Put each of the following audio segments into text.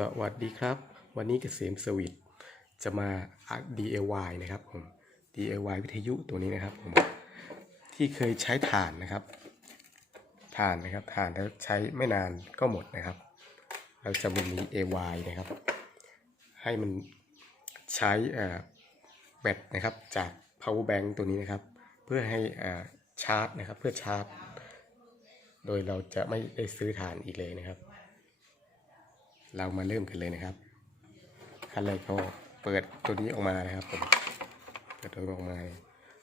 สวัสดีครับ วันนี้เกษมสวิตจะมา DIY นะครับผม DIY วิทยุตัวนี้นะครับผมที่เคยใช้ถ่านนะครับถ่านนะครับถ่านแล้วใช้ไม่นานก็หมดนะครับ เราจะมี AY นะครับ ให้มันใช้แบตนะครับจาก power bank ตัวนี้นะครับ เพื่อให้ชาร์จนะครับเพื่อชาร์จ โดยเราจะไม่ได้ซื้อถ่านอีกเลยนะครับ เรามาเริ่มกันเลยนะครับขั้นแรกก็เปิดตัวนี้ออกมานะครับผมเปิดตัวออกมา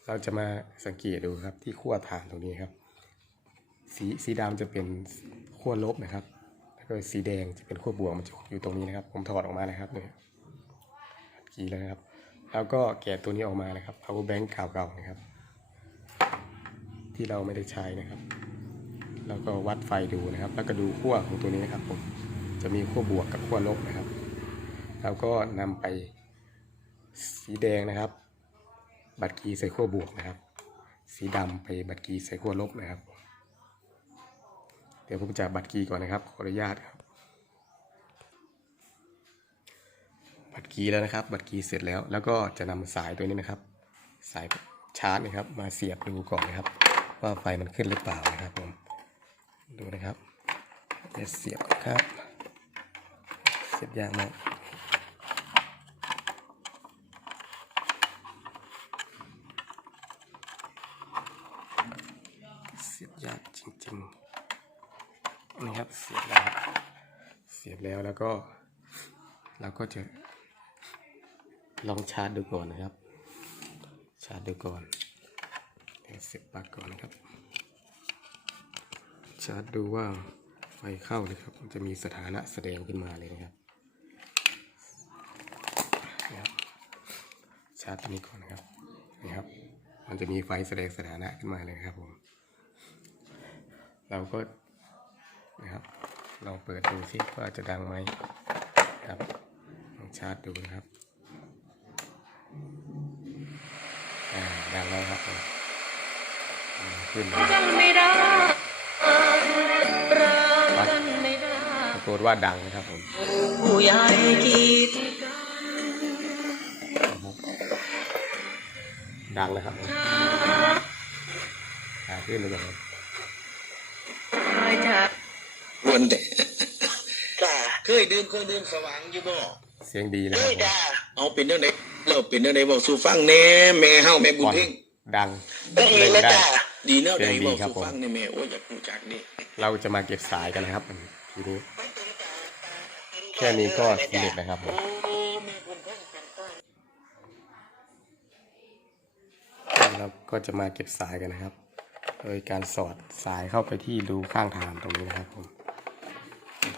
เราจะมาสังเกตดูครับที่ขั้วถ่านตรงนี้ครับ สีสีดำจะเป็นขั้วลบนะครับ แล้วก็สีแดงจะเป็นขั้วบวกมันจะอยู่ตรงนี้นะครับ ผมถอดออกมานะครับเนี่ยกีแล้วนะครับ แล้วก็แกะตัวนี้ออกมานะครับ power bank เก่าๆนะครับ ที่เราไม่ได้ใช้นะครับ แล้วก็วัดไฟดูนะครับ แล้วก็ดูขั้วของตัวนี้นะครับผม จะมีขั้วบวกกับขั้วลบนะครับ แล้วก็นำไปสีแดงนะครับ บัตรกีใส่ขั้วบวกนะครับ สีดำไปบัตรกีใส่ขั้วลบนะครับ เดี๋ยวผมจะบัตรกีก่อนนะครับขออนุญาตครับ บัตรกีแล้วนะครับ บัตรกีเสร็จแล้ว แล้วก็จะนำสายตัวนี้นะครับ สายชาร์จนะครับ มาเสียบดูก่อนนะครับ ว่าไฟมันขึ้นหรือเปล่านะครับผมดูนะครับจะเสียบครับ เสียบยากมากเสียบยากจริงๆนี่ครับเสียบแล้วเสียบแล้วแล้วก็ เราก็จะลองชาร์จดูก่อนนะครับ ชาร์จดูก่อนเสียบปลั๊กก่อนนะครับ ชาร์จดูว่าไฟเข้าเลยครับ จะมีสถานะแสดงขึ้นมาเลยนะครับ ชาร์จตัวนี้ก่อนนะครับนี่ครับ มันจะมีไฟแสดงสถานะขึ้นมาเลยนะครับผม เราก็นะครับลองเปิดดูซิว่าจะดังไหมครับลองชาร์จดูนะครับอ่าดังแล้วครับผมอ่าขึ้นมากันไม่ได้รักกันไม่ได้ปรากฏว่าดังนะครับผมผู้ใหญ่กี ดดังนะครับผมหาขึ้นเลยครับจะวนเด็จ้าเคยดื่มเคยดื่มสว่างอยู่บ่เสียงดีนะเฮ้ครับผมยจ้าเอาเป็นเรื่องไหนเราเป็นเรื่องไหนบอกสู่ฟังแหน่แม่เฮาแม่บุญก่อนเพ่งดังได้ยิเล่นนแล้วได้จ้าดีแนวไหนเพลงดีบอกครับสู่ผมฟังในแม่โอ้ยอยากรู้จักดิเราจะมาเก็บสายกันนะครับทีนี้แค่นี้ก็สำเร็จนะครับผม โอ้มีบุญเพิ่งเป็นต้น เราก็จะมาเก็บสายกันนะครับ โดยการสอดสายเข้าไปที่รูข้างฐานตรงนี้นะครับผม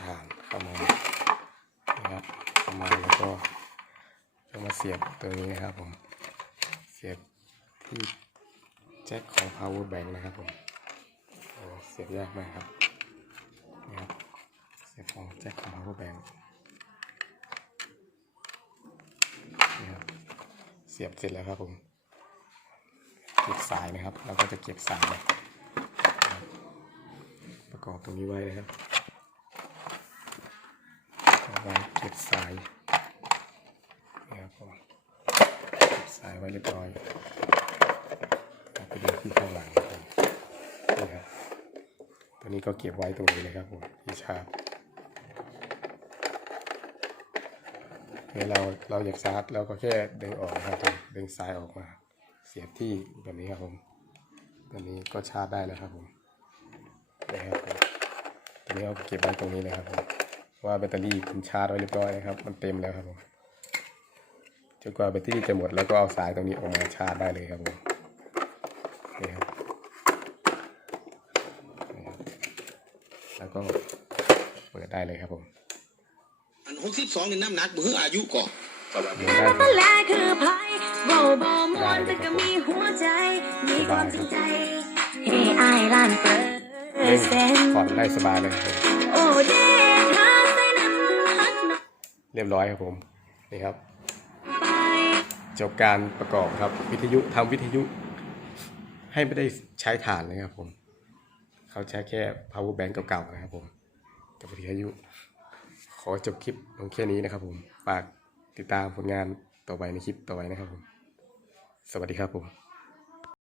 ฐานเข้ามาณนะครับเข้ามาณแล้วก็จะมาเสียบตัวนี้นะครับผมเสียบที่แจ็คของ power bank นะครับผมเสียบยากมากครับนี่ครับเสียบของแจ็คของ power bank นี่ครับเสียบเสร็จแล้วครับผม สายนะครับ เราก็จะเก็บสาย ประกอบตรงนี้ไว้นะครับเอาไว้เก็บสายนะครับเก็บสายไว้เรียบร้อยเอาไปดูที่ข้างหลังนี่ครับตัวนี้ก็เก็บไว้ตรงนี้เลยครับผมที่ชาร์จเวลาเราเราอยากชาร์จเราก็แค่ดึงออกนะครับดึงสายออกมา สียบที่แบบนี้ครับผมตัวนี้ก็ชาร์จได้แล้วครับผมนะครับผมตัวนี้เอาเก็บไว้ตรงนี้เลยครับผมว่าแบตเตอรี่ผมชาร์จไว้เรียบร้อยนะครับ มันเต็มแล้วครับผมจนกว่าแบตเตอรี่จะหมดแล้วก็เอาสายตรงนี้ออกมาชาร์จได้เลยครับผมนี่ครับแล้วก็เปิดได้เลยครับผมอัน62นี่น้ำหนักบ่คืออายุก่อน เดี๋ยวได้คมารับแลคือไพ่เบาเบามวนแต่ก็มีหัวใจ มีความจริงใจให้อล้านเปอร์เล่นเซ็นต์ผ่อนได้สบายเลย โอ้เด้หาใส่นั้นหักนเรียบร้อยครับผม นี่ครับจบการประกอบครับ วิทยุทำวิทยุ ให้ไม่ได้ใช้ถ่านเลยครับผม เขาใช้แค่ power bank เก่าๆนะครับผม กับวิทยุขขอจบคลิปลงแค่นี้นะครับผมฝาก ติดตามผลงานต่อไปในคลิปต่อไปนะครับผม สวัสดีครับผม